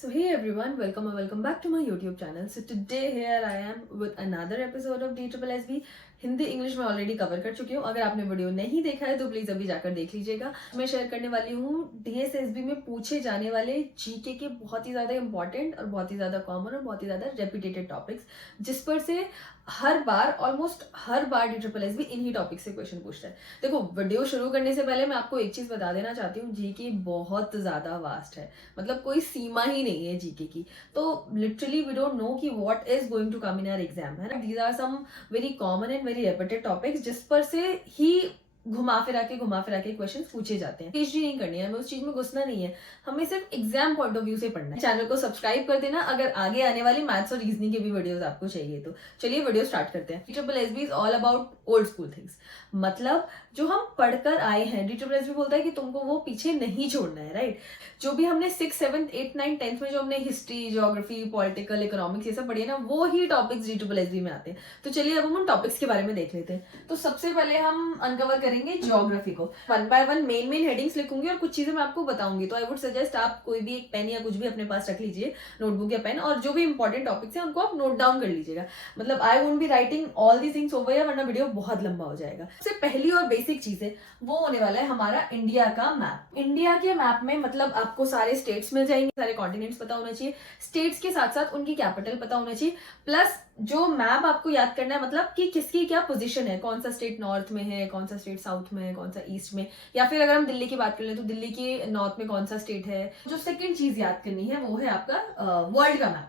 So hey everyone, welcome and welcome back to my YouTube channel. So today here I am with another episode of DSSB. Hindi English में already cover कर चुकी हूँ. अगर आपने video नहीं देखा है तो प्लीज अभी जाकर देख लीजिएगा. मैं शेयर करने वाली हूँ DSSB में पूछे जाने वाले जीके के बहुत ही ज्यादा इंपॉर्टेंट और बहुत ही ज्यादा कॉमन और बहुत ही ज्यादा रेपिटेटेड टॉपिक्स, जिस पर से ऑलमोस्ट हर बार DSSB इन्हीं टॉपिक से क्वेश्चन पूछता है. देखो, वीडियो शुरू करने से पहले मैं आपको एक चीज बता देना चाहती हूँ, जीके बहुत ज्यादा वास्ट है. मतलब कोई सीमा ही नहीं है जीके की. तो लिटरली वी डोंट नो कि what is going to come in our exam, है ना. These are some very common and very repeated topics जिस पर से ही घुमा फिरा के क्वेश्चंस पूछे जाते हैं. पीएचडी नहीं करनी है, हमें उस चीज में घुसना नहीं है, हमें सिर्फ एग्जाम पॉइंट ऑफ व्यू से पढ़ना है. चैनल को सब्सक्राइब कर देना अगर आगे आने वाली मैथ्स और रीजनिंग के भी वीडियोस आपको चाहिए तो. चलिए वीडियो स्टार्ट करते हैं. DSSB is all about old school things. मतलब जो हम पढ़कर आए हैं, DSSB बोलता है कि तुमको वो पीछे नहीं छोड़ना है, राइट. जो भी हमने 6, 7, 8, 9, 10th में जो हमने हिस्ट्री, ज्योग्राफी, पॉलिटिकल, इकोनॉमिक्स ये सब पढ़ी है ना, वो ही टॉपिक्स DSSB में आते हैं. तो चलिए अब हम उन टॉपिक्स के बारे में देख लेते हैं. तो सबसे पहले हम अनकवर करेंगे ज्योग्राफी को. One by one main headings लिखूंगी और कुछ चीजें मैं आपको बताऊंगी. तो आई वुड सजेस्ट आप कोई भी एक पेन या कुछ भी अपने पास रख लीजिए, नोटबुक या पेन, और जो भी इंपॉर्टेंट टॉपिक्स हैं उनको आप नोट डाउन कर लीजिएगा. मतलब I won't be writing all the things over या वरना वीडियो बहुत लंबा हो जाएगा. सबसे पहली और बेसिक चीज है वो होने वाला है हमारा इंडिया का मैप. इंडिया के मैप में मतलब आपको सारे स्टेट्स मिल जाएंगे, सारे कॉन्टिनेंट्स पता होना चाहिए. स्टेट्स के साथ साथ उनकी कैपिटल पता होना चाहिए. प्लस जो मैप आपको याद करना है, मतलब कि किसकी क्या पोजीशन है, कौन सा स्टेट नॉर्थ में है, कौन सा स्टेट साउथ में है, कौन सा ईस्ट में, या फिर अगर हम दिल्ली की बात कर लें तो दिल्ली के नॉर्थ में कौन सा स्टेट है. जो सेकंड चीज याद करनी है वो है आपका वर्ल्ड का मैप.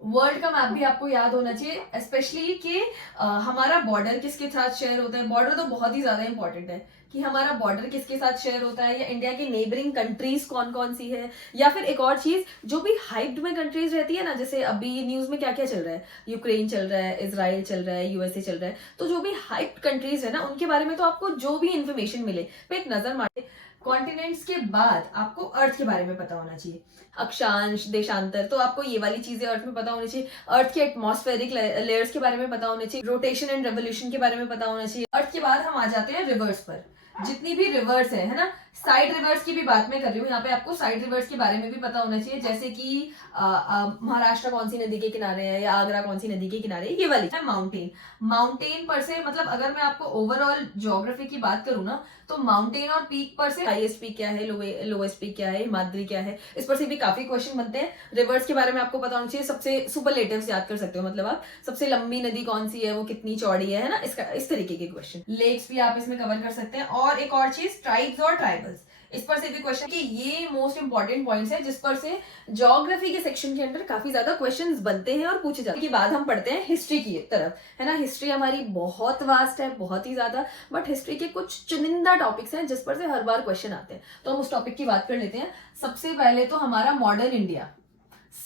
वर्ल्ड का मैप भी आपको याद होना चाहिए, स्पेशली कि हमारा बॉर्डर किसके साथ शेयर होता है. बॉर्डर तो बहुत ही ज्यादा इंपॉर्टेंट है कि हमारा बॉर्डर किसके साथ शेयर होता है, या इंडिया की नेबरिंग कंट्रीज कौन कौन सी है. या फिर एक और चीज, जो भी हाइप्ड में कंट्रीज रहती है ना, जैसे अभी न्यूज में क्या क्या चल रहा है, यूक्रेन चल रहा है, इजराइल चल रहा है, यूएसए चल रहा है. तो जो भी हाइप्ड कंट्रीज है ना, उनके बारे में तो आपको जो भी इंफॉर्मेशन मिले पे एक नजर मारे. कॉन्टिनेंट्स के बाद आपको अर्थ के बारे में पता होना चाहिए. अक्षांश, देशांतर, तो आपको ये वाली चीजें अर्थ में पता होनी चाहिए. अर्थ के एटमॉस्फेरिक लेयर्स के बारे में पता होना चाहिए. रोटेशन एंड रेवोल्यूशन के बारे में पता होना चाहिए. अर्थ के बाद हम आ जाते हैं रिवर्स पर. जितनी भी रिवर्स है ना, साइड रिवर्स की भी बात मैं कर रही हूँ यहाँ पे. आपको साइड रिवर्स के बारे में भी पता होना चाहिए, जैसे कि महाराष्ट्र कौन सी नदी के किनारे है या आगरा कौन सी नदी के किनारे है. ये वाली है माउंटेन. माउंटेन पर से मतलब अगर मैं आपको ओवरऑल ज्योग्राफी की बात करूँ ना, तो माउंटेन और पीक पर से हाईएस्ट पीक क्या है, लोएस्ट पीक क्या है, हिमाद्री क्या है, इस पर से भी काफी क्वेश्चन बनते हैं. रिवर्स के बारे में आपको पता होना चाहिए. सबसे सुपरलेटिव्स याद कर सकते हो, मतलब आप सबसे लंबी नदी कौन सी है, वो कितनी चौड़ी है ना, इसका इस तरीके के क्वेश्चन. लेक्स भी आप इसमें कवर कर सकते हैं. और एक और चीज, ट्राइब्स और ट्राइबल्स, इस पर से भी क्वेश्चन कि ये मोस्ट इंपॉर्टेंट पॉइंट्स है जिस पर से ज्योग्राफी के सेक्शन के अंदर काफी ज्यादा क्वेश्चंस बनते हैं और पूछे जाते हैं. के बाद हम पढ़ते हैं हिस्ट्री की तरफ, है ना. हिस्ट्री हमारी बहुत वास्ट है, बहुत ही ज्यादा, बट हिस्ट्री के कुछ चुनिंदा टॉपिक्स हैं जिस पर से हर बार क्वेश्चन आते हैं. तो हम उस टॉपिक की बात कर लेते हैं. सबसे पहले तो हमारा मॉडर्न इंडिया,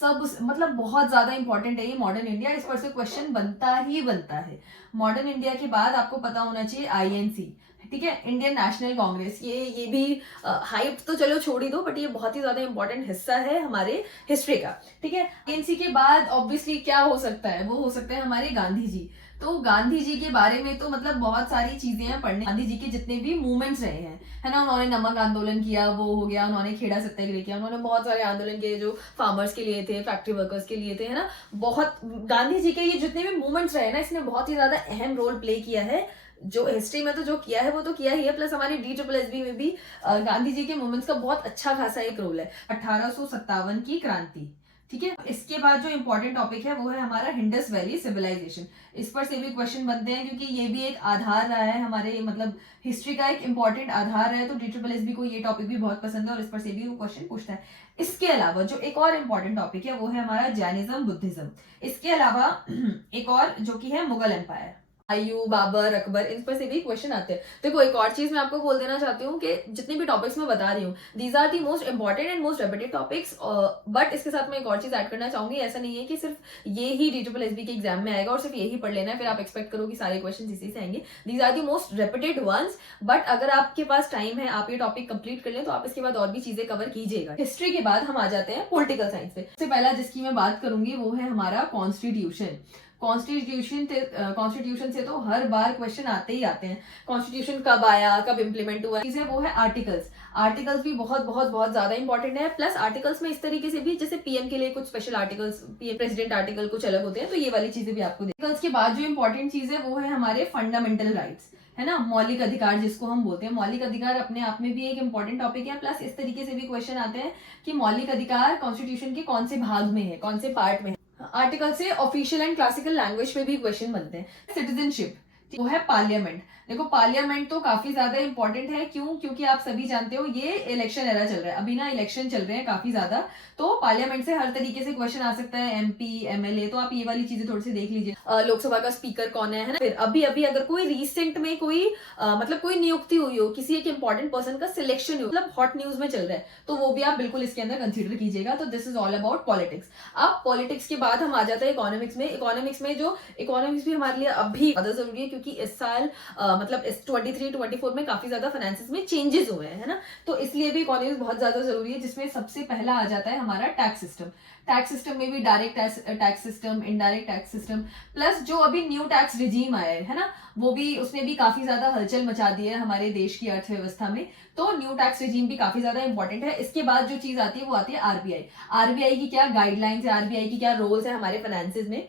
सब मतलब बहुत ज्यादा इंपॉर्टेंट है ये मॉडर्न इंडिया. इस पर से क्वेश्चन बनता ही बनता है. मॉडर्न इंडिया के बाद आपको पता होना चाहिए INC, ठीक है, इंडियन नेशनल कांग्रेस. ये भी हाइप तो चलो छोड़ ही दो, बट ये बहुत ही ज्यादा इंपॉर्टेंट हिस्सा है हमारे हिस्ट्री का, ठीक है. INC के बाद ऑब्वियसली क्या हो सकता है, वो हो सकते हैं हमारे गांधी जी. तो गांधी जी के बारे में तो मतलब बहुत सारी चीजें हैं पढ़ने. गांधी जी के जितने भी मूवमेंट्स रहे हैं, है ना, उन्होंने नमक आंदोलन किया, वो हो गया, उन्होंने खेड़ा सत्याग्रह किया, उन्होंने बहुत सारे आंदोलन किए जो फार्मर्स के लिए थे, फैक्ट्री वर्कर्स के लिए थे, है ना. बहुत गांधी जी के ये जितने भी मूवमेंट्स रहे ना, इसने बहुत ही ज्यादा अहम रोल प्ले किया है. जो हिस्ट्री में तो जो किया है वो तो किया ही है, प्लस हमारे DSSB में भी गांधी जी के मूवमेंट्स का बहुत अच्छा खासा एक रोल है. 1857 की क्रांति, ठीक है. इसके बाद जो इंपॉर्टेंट टॉपिक है वो है हमारा इंडस वैली सिविलाइजेशन. इस पर से भी क्वेश्चन बनते हैं क्योंकि ये भी एक आधार रहा है हमारे, मतलब हिस्ट्री का एक इंपॉर्टेंट आधार है. तो DSSB को ये टॉपिक भी बहुत पसंद है और इस पर से भी वो क्वेश्चन पूछता है. इसके अलावा जो एक और इंपॉर्टेंट टॉपिक है वो है हमारा जैनिज्म, बुद्धिज्म. इसके अलावा एक और जो कि है मुगल एम्पायर, अय्यूब, बाबर, अकबर, इन पर से भी क्वेश्चन आते हैं. देखो, एक और चीज मैं आपको बोल देना चाहती हूँ कि जितने भी टॉपिक्स मैं बता रही हूँ, these are the most important and most repeated topics. But इसके साथ मैं एक और चीज ऐड करना चाहूंगी. ऐसा नहीं है कि सिर्फ ये ही DSSB के एग्जाम में आएगा और सिर्फ यही पढ़ लेना है, फिर आप एक्सपेक्ट करो कि सारे क्वेश्चन इसी से आएंगे. These are the most repeated ones. But अगर आपके पास टाइम है, आप ये टॉपिक कंप्लीट कर लें, तो आप इसके बाद और भी चीजें कवर कीजिएगा. हिस्ट्री के बाद हम आ जाते हैं पॉलिटिकल साइंस पे. सबसे पहला जिसकी मैं बात करूंगी वो है हमारा कॉन्स्टिट्यूशन. कॉन्स्टिट्यूशन से तो हर बार क्वेश्चन आते ही आते हैं। कॉन्स्टिट्यूशन कब आया, कब इंप्लीमेंट हुआ, चीजें वो है आर्टिकल्स। आर्टिकल्स भी बहुत बहुत बहुत ज्यादा इंपॉर्टेंट है। प्लस आर्टिकल्स में इस तरीके से भी, जैसे पीएम के लिए कुछ special articles, PM president article कुछ अलग होते हैं, तो ये वाली चीजें भी आपको आर्टिकल्स के बाद जो इंपॉर्टेंट चीज है वो है हमारे फंडामेंटल राइट्स, है ना, मौलिक अधिकार जिसको हम बोलते हैं। मौलिक अधिकार अपने आप में भी एक इंपॉर्टेंट टॉपिक है। प्लस इस तरीके से भी क्वेश्चन आते हैं कि मौलिक अधिकार कॉन्स्टिट्यूशन के कौन से भाग में है, कौन से पार्ट में है। आर्टिकल से ऑफिशियल एंड क्लासिकल लैंग्वेज में भी क्वेश्चन बनते हैं। सिटीजनशिप, वो है पार्लियामेंट। देखो पार्लियामेंट तो काफी ज्यादा इंपॉर्टेंट है। क्यों? क्योंकि आप सभी जानते हो ये इलेक्शन एरा चल रहा है, अभी ना इलेक्शन चल रहे हैं काफी ज्यादा, तो पार्लियामेंट से हर तरीके से क्वेश्चन आ सकता है, एमपी एमएलए, तो आप ये वाली चीजें थोड़ी सी देख लीजिए। लोकसभा का स्पीकर कौन है ना। फिर अभी अभी अगर कोई रिसेंट में कोई मतलब कोई नियुक्ति हुई हो, किसी एक इंपॉर्टेंट पर्सन का सिलेक्शन हो, मतलब हॉट न्यूज में चल रहा है, तो वो भी आप बिल्कुल इसके अंदर कंसिडर कीजिएगा। तो this is all about politics. अब पॉलिटिक्स के बाद हम आ जाते हैं इकोनॉमिक्स में। इकोनॉमिक्स में जो इकोनॉमिक्स भी हमारे लिए अभी ज्यादा जरूरी है, क्योंकि इस साल मतलब इस 23-24 में काफी ज्यादा फाइनेंसेस में चेंजेस हुए हैं, है ना, तो इसलिए भी इकोनॉमिक्स बहुत ज्यादा जरूरी है, जिसमें सबसे पहला आ जाता है हमारा टैक्स सिस्टम। टैक्स सिस्टम में भी direct tax system, indirect tax system, plus जो अभी न्यू टैक्स रिजीम आया है ना, वो भी, उसने भी काफी ज्यादा हलचल मचा दी है हमारे देश की अर्थव्यवस्था में। तो न्यू टैक्स रिजीम भी काफी ज्यादा इंपॉर्टेंट है। इसके बाद जो चीज आती है वो आती है आरबीआई। आरबीआई की क्या गाइडलाइंस है, आरबीआई की क्या रोल्स है हमारे फाइनेंसेस में।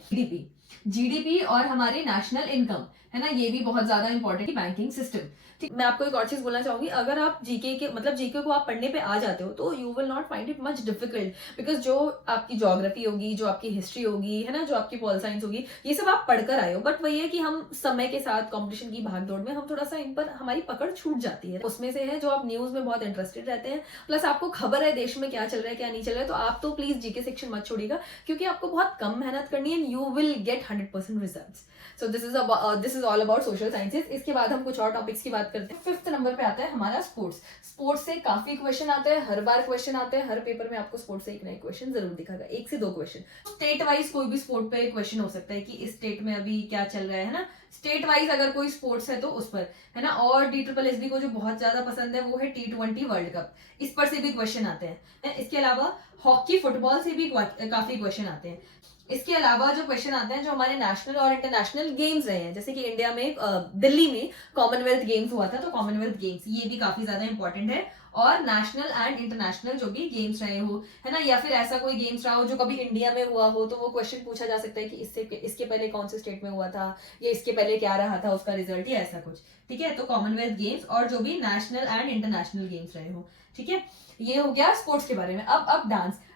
जीडीपी और हमारे नेशनल इनकम, है ना, ये भी बहुत ज्यादा इंपॉर्टेंट है। Banking system. ठीक, मैं आपको एक और चीज बोलना चाहूंगी, अगर आप जीके के मतलब जीके को आप पढ़ने पे आ जाते हो तो you will not find it much difficult, because जो आपकी ज्योग्राफी होगी, जो आपकी हिस्ट्री होगी, है ना, जो आपकी पॉल साइंस होगी, ये सब आप पढ़कर आए हो। बट वही है कि हम समय के साथ कंपटीशन की भागदौड़ में हम थोड़ा सा इन पर हमारी पकड़ छूट जाती है। उसमें से है जो आप न्यूज में बहुत इंटरेस्टेड रहते हैं, प्लस आपको खबर है देश में क्या चल रहा है क्या नहीं चल रहा है, तो आप तो प्लीज जीके सेक्शन मत छोड़िएगा, क्योंकि आपको बहुत कम मेहनत करनी है, you will get 100% results. So this is all about social sciences. इसके बाद हम कुछ और टॉपिक्स की बात करते हैं। 5th नंबर पे आता है हमारा स्पोर्ट्स। स्पोर्ट्स से काफी क्वेश्चन आते हैं, हर बार क्वेश्चन आते हैं, हर पेपर में आपको स्पोर्ट्स से एक नए क्वेश्चन जरूर दिखागा, 1 से 2 क्वेश्चन। स्टेट वाइज कोई भी स्पोर्ट पे क्वेश्चन हो सकता है कि इस स्टेट में अभी क्या चल रहा है ना, स्टेट वाइज अगर कोई स्पोर्ट्स है तो उस पर, है ना। और DSSB को जो बहुत ज्यादा पसंद है वो है T20 वर्ल्ड कप, इस पर से भी क्वेश्चन आते हैं। इसके अलावा हॉकी, फुटबॉल से भी काफी क्वेश्चन आते हैं। इसके अलावा जो क्वेश्चन आते हैं जो हमारे नेशनल और इंटरनेशनल गेम्स रहे हैं, जैसे कि इंडिया में दिल्ली में कॉमनवेल्थ गेम्स हुआ था, तो कॉमनवेल्थ गेम्स ये भी काफी ज्यादा इंपॉर्टेंट है। और नेशनल एंड इंटरनेशनल जो भी गेम्स रहे हो, है ना, या फिर ऐसा कोई गेम्स रहा हो जो कभी इंडिया में हुआ हो, तो वो क्वेश्चन पूछा जा सकता है कि इसके पहले कौन से स्टेट में हुआ था, या इसके पहले क्या रहा था उसका रिजल्ट, या ऐसा कुछ। ठीक है, तो कॉमनवेल्थ गेम्स और जो भी नेशनल एंड इंटरनेशनल गेम्स रहे हो। ठीक है, ये हो गया स्पोर्ट्स के बारे में। अब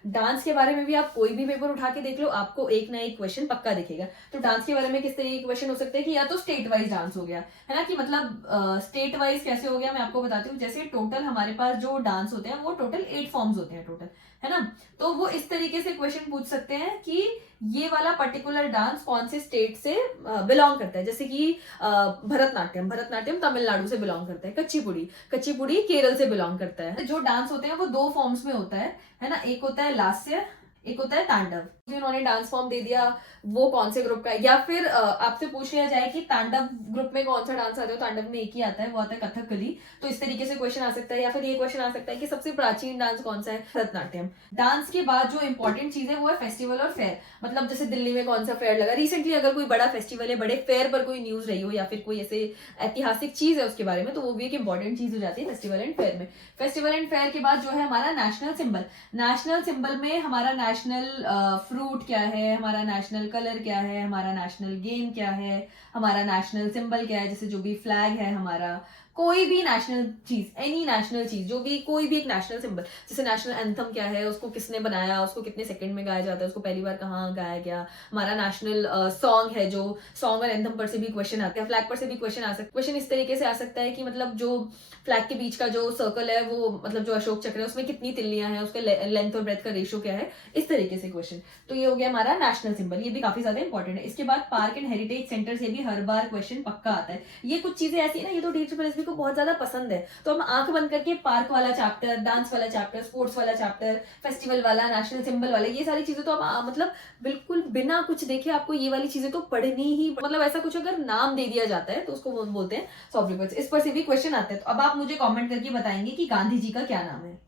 डांस के बारे में भी आप कोई भी पेपर उठा के देख लो, आपको एक ना एक क्वेश्चन पक्का दिखेगा। तो डांस के बारे में किस तरीके के क्वेश्चन हो सकते हैं कि या तो स्टेट वाइज डांस हो गया, है ना, कि मतलब स्टेट वाइज कैसे हो गया, मैं आपको बताती हूँ। जैसे टोटल हमारे पास जो डांस होते हैं वो टोटल 8 फॉर्म्स होते हैं टोटल, है ना, तो वो इस तरीके से क्वेश्चन पूछ सकते हैं कि ये वाला पर्टिकुलर डांस कौन से स्टेट से बिलोंग करता है। जैसे कि भरतनाट्यम तमिलनाडु से बिलोंग करता है। कच्चीपुड़ी केरल से बिलोंग करता है। जो डांस होते हैं वो 2 फॉर्म्स में होता है ना, एक होता है लास्य, एक होता है तांडव। उन्होंने डांस फॉर्म दे दिया वो कौन से ग्रुप का है, या फिर आपसे पूछ लिया जाए कि तांडव ग्रुप में कौन सा डांस आता है, तांडव में एक ही आता है, वो आता है कथकली। तो इस तरीके से क्वेश्चन आ सकता है। या फिर ये क्वेश्चन आ सकता है कि सबसे प्राचीन डांस कौन सा है, भरतनाट्यम। डांस के बाद जो इंपॉर्टेंट चीज है वो है फेस्टिवल और फेयर। मतलब जैसे दिल्ली में कौन सा फेयर लगा रिसेंटली, अगर कोई बड़ा फेस्टिवल है, बड़े फेयर पर कोई न्यूज रही हो, या फिर कोई ऐसे ऐतिहासिक चीज है उसके बारे में, तो वो भी एक इंपॉर्टेंट चीज हो जाती है फेस्टिवल एंड फेयर में। फेस्टिवल एंड फेयर के बाद जो है हमारा नेशनल सिंबल। नेशनल सिंबल में हमारा नेशनल फ्रूट क्या है, हमारा नेशनल कलर क्या है, हमारा नेशनल गेम क्या है, हमारा नेशनल सिंबल क्या है, जैसे जो भी फ्लैग है हमारा, कोई भी नेशनल चीज, एनी नेशनल चीज, जो भी कोई भी एक नेशनल सिंबल, जैसे नेशनल एंथम क्या है, उसको किसने बनाया, उसको कितने सेकंड में गाया जाता है, उसको पहली बार कहाँ गाया गया। हमारा नेशनल सॉन्ग है, जो सॉन्ग और एंथम पर से भी क्वेश्चन आते हैं। फ्लैग पर से भी क्वेश्चन आ सकता है। क्वेश्चन इस तरीके से आ सकता है कि मतलब जो फ्लैग के बीच का जो सर्कल है, वो मतलब जो अशोक चक्र है, उसमें कितनी तिल्लियां हैं, उसका लेंथ और ब्रेथ का रेशियो क्या है, इस तरीके से क्वेश्चन। तो ये हो गया हमारा नेशनल सिंबल, ये भी काफी ज्यादा इंपॉर्टेंट है। इसके बाद पार्क एंड हेरिटेज सेंटर से भी हर बार क्वेश्चन पक्का आता है। ये कुछ चीजें ऐसी है ना, ये तो DSSB को बहुत ज्यादा पसंद है, तो हम आंख बंद करके पार्क वाला चैप्टर, डांस वाला चैप्टर, स्पोर्ट्स वाला चैप्टर, फेस्टिवल वाला, नेशनल सिंबल वाला, ये सारी चीजें तो आप मतलब बिल्कुल बिना कुछ देखे आपको ये वाली चीजें तो पढ़नी ही, मतलब ऐसा कुछ अगर नाम दे दिया जाता है तो उसको बोलते हैं सॉफ्ट पेपर्स। इस पर से भी क्वेश्चन आते हैं। तो अब आप मुझे कमेंट करके बताएंगे कि गांधी जी का क्या नाम है।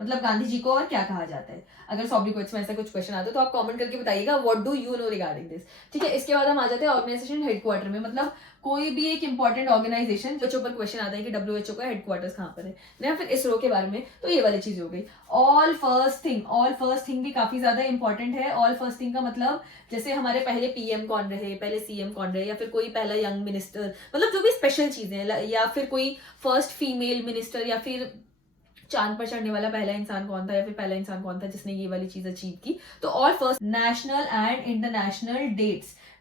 मतलब गांधी जी को और क्या कहा जाता है। अगर सॉब्री क्विज में ऐसा कुछ क्वेश्चन आता है तो आप कमेंट करके बताइएगा what do you know regarding this. ठीक है, इसके बाद हम आ जाते हैं ऑर्गेनाइजेशन हेडक्वार्टर में। मतलब कोई भी एक इंपॉर्टेंट ऑर्गेनाइजेशन WHO पर क्वेश्चन आता है कि WHO का हेडक्वार्टर्स कहाँ पर है, या फिर इसरो के बारे में, तो ये वाली चीज हो गई। ऑल फर्स्ट थिंग भी काफी ज्यादा इंपॉर्टेंट है। ऑल फर्स्ट थिंग का मतलब जैसे हमारे पहले PM कौन रहे, पहले CM कौन रहे, या फिर कोई पहला यंग मिनिस्टर, मतलब जो भी स्पेशल चीजें हैं, या फिर कोई फर्स्ट फीमेल मिनिस्टर, या फिर चांद पर चढ़ने वाला पहला इंसान कौन था, या फिर पहला इंसान कौन था जिसने ये वाली चीज अचीव की। तो all first national and international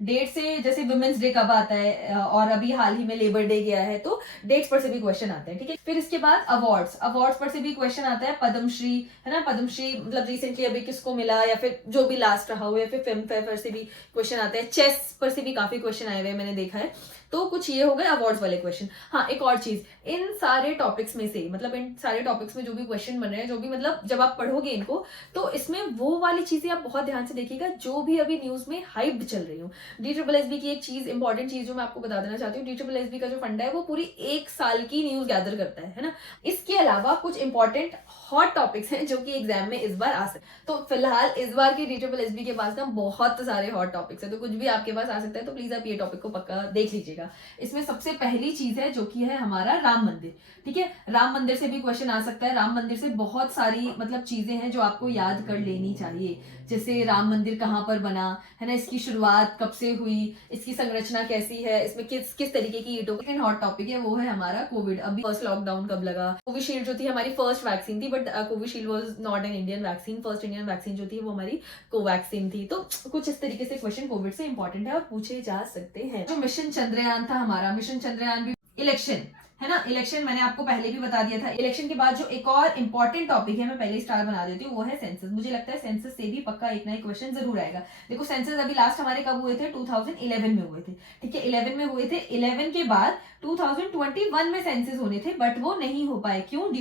date से, जैसे वुमेन्स डे कब आता है, और अभी हाल ही में लेबर डे गया है, तो डेट्स पर से भी क्वेश्चन आते हैं। ठीक है, फिर इसके बाद अवार्ड्स पर से भी क्वेश्चन आता है। पद्मश्री है ना, पद्मश्री मतलब रिसेंटली अभी किसको मिला, या फिर जो भी लास्ट रहा हो, या फिर फिल्म फेयर पर से भी क्वेश्चन आते हैं। चेस पर से भी काफी क्वेश्चन आए हुए मैंने देखा है। तो कुछ ये हो गए अवार्ड्स वाले क्वेश्चन। हाँ, एक और चीज, इन सारे टॉपिक्स में से, मतलब इन सारे टॉपिक्स में जो भी क्वेश्चन बन रहे हैं, जो भी मतलब जब आप पढ़ोगे इनको, तो इसमें वो वाली चीजें आप बहुत ध्यान से देखिएगा जो भी अभी न्यूज में हाइप चल रही हो। DSSB की एक चीज, इंपॉर्टेंट चीज जो मैं आपको बता देना चाहती हूँ, DSSB का जो फंड है वो पूरी 1 साल की न्यूज गैदर करता है ना। इसके अलावा कुछ इंपॉर्टेंट हॉट टॉपिक्स हैं जो कि एग्जाम में इस बार आ सकते हैं। तो फिलहाल इस बार की DSSB के पास ना बहुत सारे हॉट टॉपिक्स है, तो कुछ भी आपके पास आ सकता है, तो प्लीज आप ये टॉपिक को पक्का देख लीजिएगा। इसमें सबसे पहली चीज है जो कि है हमारा राम मंदिर। ठीक है, राम मंदिर से भी क्वेश्चन आ सकता है। राम मंदिर से बहुत सारी मतलब चीजें हैं जो आपको याद कर लेनी चाहिए, जैसे राम मंदिर कहाँ पर बना है ना, इसकी शुरुआत कब से हुई, इसकी संरचना कैसी है, इसमें किस किस तरीके की ईंटों। सेकंड हॉट टॉपिक है वो है हमारा कोविड। अभी फर्स्ट लॉकडाउन कब लगा, कोविशील्ड जो थी हमारी फर्स्ट वैक्सीन थी, but Covishield was not an Indian vaccine. First Indian vaccine जो थी वो हमारी कोवैक्सीन थी। तो कुछ इस तरीके से क्वेश्चन कोविड से इंपॉर्टेंट है और पूछे जा सकते हैं। जो मिशन चंद्रयान था हमारा, मिशन चंद्रयान भी, इलेक्शन है ना, इलेक्शन मैंने आपको पहले भी बता दिया था। इलेक्शन के बाद जो एक और इंपॉर्टेंट टॉपिक है, मैं पहले स्टार बना देती हूँ, वो है सेंसस। मुझे लगता है सेंसस से भी पक्का एक ना एक क्वेश्चन जरूर आएगा। देखो सेंसस अभी लास्ट हमारे कब हुए थे, 2011 में हुए थे। ठीक है, 11 में हुए थे। 11 के बाद 2021 में सेंसस होने थे, बट वो नहीं हो पाए। क्यों?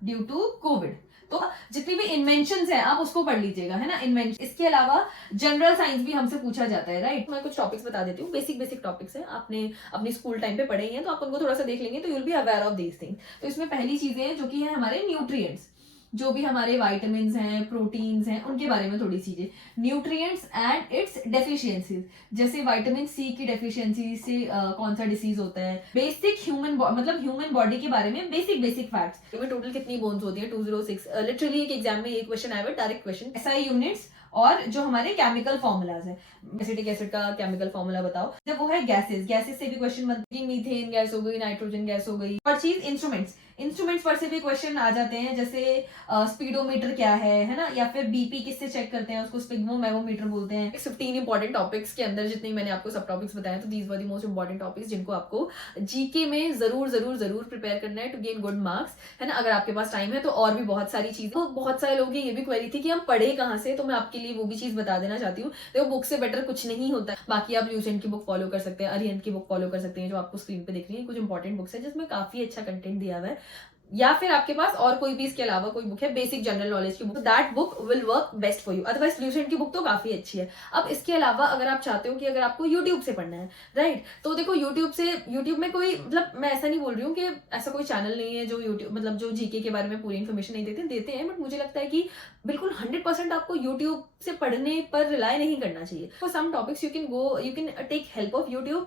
Due to COVID. तो जितनी भी इन्वेंशंस हैं आप उसको पढ़ लीजिएगा, है ना, इन्वेंशन। इसके अलावा जनरल साइंस भी हमसे पूछा जाता है, राइट। मैं कुछ टॉपिक्स बता देती हूँ, बेसिक टॉपिक्स हैं, आपने अपनी स्कूल टाइम पे पढ़े ही हैं, तो आप उनको थोड़ा सा देख लेंगे तो you will be aware of these things. तो इसमें पहली चीजें हैं जो कि है हमारे न्यूट्रिएंट्स, जो भी हमारे वाइटामिन हैं, प्रोटीन्स हैं, उनके बारे में थोड़ी चीजें। न्यूट्रिएंट्स एंड इट्स डेफिशिएंसीज, जैसे विटामिन सी की डेफिशिएंसी से कौन सा डिसीज होता है। बेसिक ह्यूमन मतलब ह्यूमन बॉडी के बारे में बेसिक फैक्ट्स। टोटल कितनी बोन्स होती है? 206। लिटरली एक एग्जाम में ये क्वेश्चन आया हुआ, डायरेक्ट क्वेश्चन। SI यूनिट्स और जो हमारे केमिकल फॉर्मूलाज है, एसिटिक एसिड का केमिकल फॉर्मूला बताओ। जब वो है गैसेस से भी क्वेश्चन बनती है, मीथेन गैस हो गई, नाइट्रोजन गैस हो गई। और चीज इंस्ट्रूमेंट्स पर से भी क्वेश्चन आ जाते हैं, जैसे स्पीडोमीटर क्या है ना, या फिर BP किससे चेक करते हैं, उसको स्पिग्मोमेगोमीटर बोलते हैं। 15 इंपॉर्टेंट टॉपिक्स के अंदर जितने मैंने आपको सब टॉपिक्स बताए, तो these were the most important topics जिनको आपको GK में जरूर प्रिपेयर करना है टू गेन गुड मार्क्स, है ना। अगर आपके पास टाइम है तो और भी बहुत सारी चीजें। तो बहुत सारे लोगों की ये भी क्वेरी थी कि हम पढ़े कहाँ से, तो मैं आपके लिए वो भी चीज बता देना चाहती हूँ। तो बुक से बेटर कुछ नहीं होता है। बाकी आप ल्यूसेंट की बुक फॉलो कर सकते हैं, अरिहंत की बुक फॉलो कर सकते हैं, जो आपको स्क्रीन पे दिख रही है। कुछ इंपॉर्टेंट बुक्स है जिसमें काफी अच्छा कंटेंट दिया हुआ है। या फिर आपके पास और कोई भी इसके अलावा कोई बुक है बेसिक जनरल नॉलेज की book, that book will work best for you. Otherwise Lucent की बुक तो काफी अच्छी है। अब इसके अलावा अगर आप चाहते हो कि अगर आपको यूट्यूब से पढ़ना है, राइट, तो देखो यूट्यूब में कोई, मतलब मैं ऐसा नहीं बोल रही हूँ कि ऐसा कोई चैनल नहीं है जो यूट्यूब मतलब जो GK के बारे में पूरी इन्फॉर्मेशन नहीं देते हैं, बट मुझे लगता है कि बिल्कुल 100% आपको यूट्यूब से पढ़ने पर रिलाय नहीं करना चाहिए। For some topics you can take help of YouTube,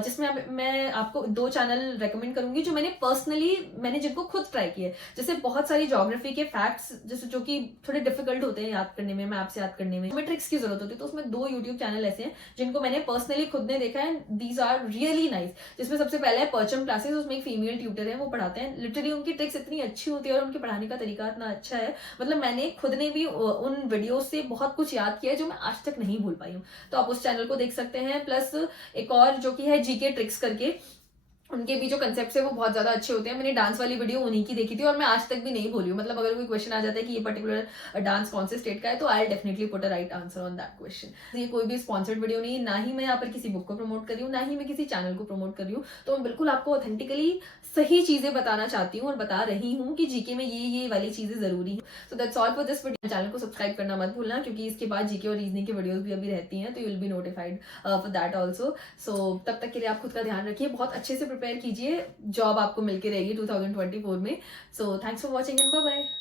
जिसमें मैं आपको 2 चैनल रेकमेंड करूंगी जो मैंने जिनको खुद ट्राई किया। जैसे बहुत सारी ज्योग्राफी के फैक्ट्स जैसे जो कि थोड़े डिफिकल्ट होते हैं याद करने में, मैप से याद करने में, ट्रिक्स की जरूरत होती है, तो उसमें 2 यूट्यूब चैनल ऐसे हैं जिनको मैंने पर्सनली खुद ने देखा है, दीज आर रियली नाइस। जिसमें सबसे पहले है परचम क्लासेस, उसमें एक फीमेल ट्यूटर है, वो पढ़ाते हैं। लिटरली उनकी ट्रिक्स इतनी अच्छी होती है और उनके पढ़ाने का तरीका इतना अच्छा है, मतलब मैंने खुद ने भी उन वीडियो से बहुत कुछ याद किया है जो मैं आज तक नहीं भूल पाई हूँ। तो आप उस चैनल को देख सकते हैं। प्लस एक और जो कि है GK ट्रिक्स करके, उनके भी जो कंसेप्ट है वो बहुत ज्यादा अच्छे होते हैं। मैंने डांस वाली वीडियो उन्हीं की देखी थी और मैं आज तक भी नहीं भूली हूँ। मतलब अगर कोई क्वेश्चन आ जाता है कि ये पर्टिकुलर डांस कौन से स्टेट का है, तो I definitely put a right answer on that question. ये कोई भी स्पॉन्सर्ड वीडियो नहीं है, ना ही मैं यहाँ पर किसी बुक को प्रमोट कर रही हूँ, ना ही मैं किसी चैनल को प्रमोट कर रही हूँ। तो मैं बिल्कुल आपको ऑथेंटिकली सही चीजें बताना चाहती हूँ और बता रही हूँ कि GK में ये वाली चीजें जरूरी है। So that's all for this video. Channel को सब्सक्राइब करना मत भूलना, क्योंकि इसके बाद GK और रीजनिंग की वीडियोस भी अभी रहती हैं, तो you will be notified for that also. So तब तक के लिए आप खुद का ध्यान रखिए, बहुत अच्छे से प्रिपेयर कीजिए, जॉब आपको मिलके रहेगी 2024 में। So thanks for watching and bye bye.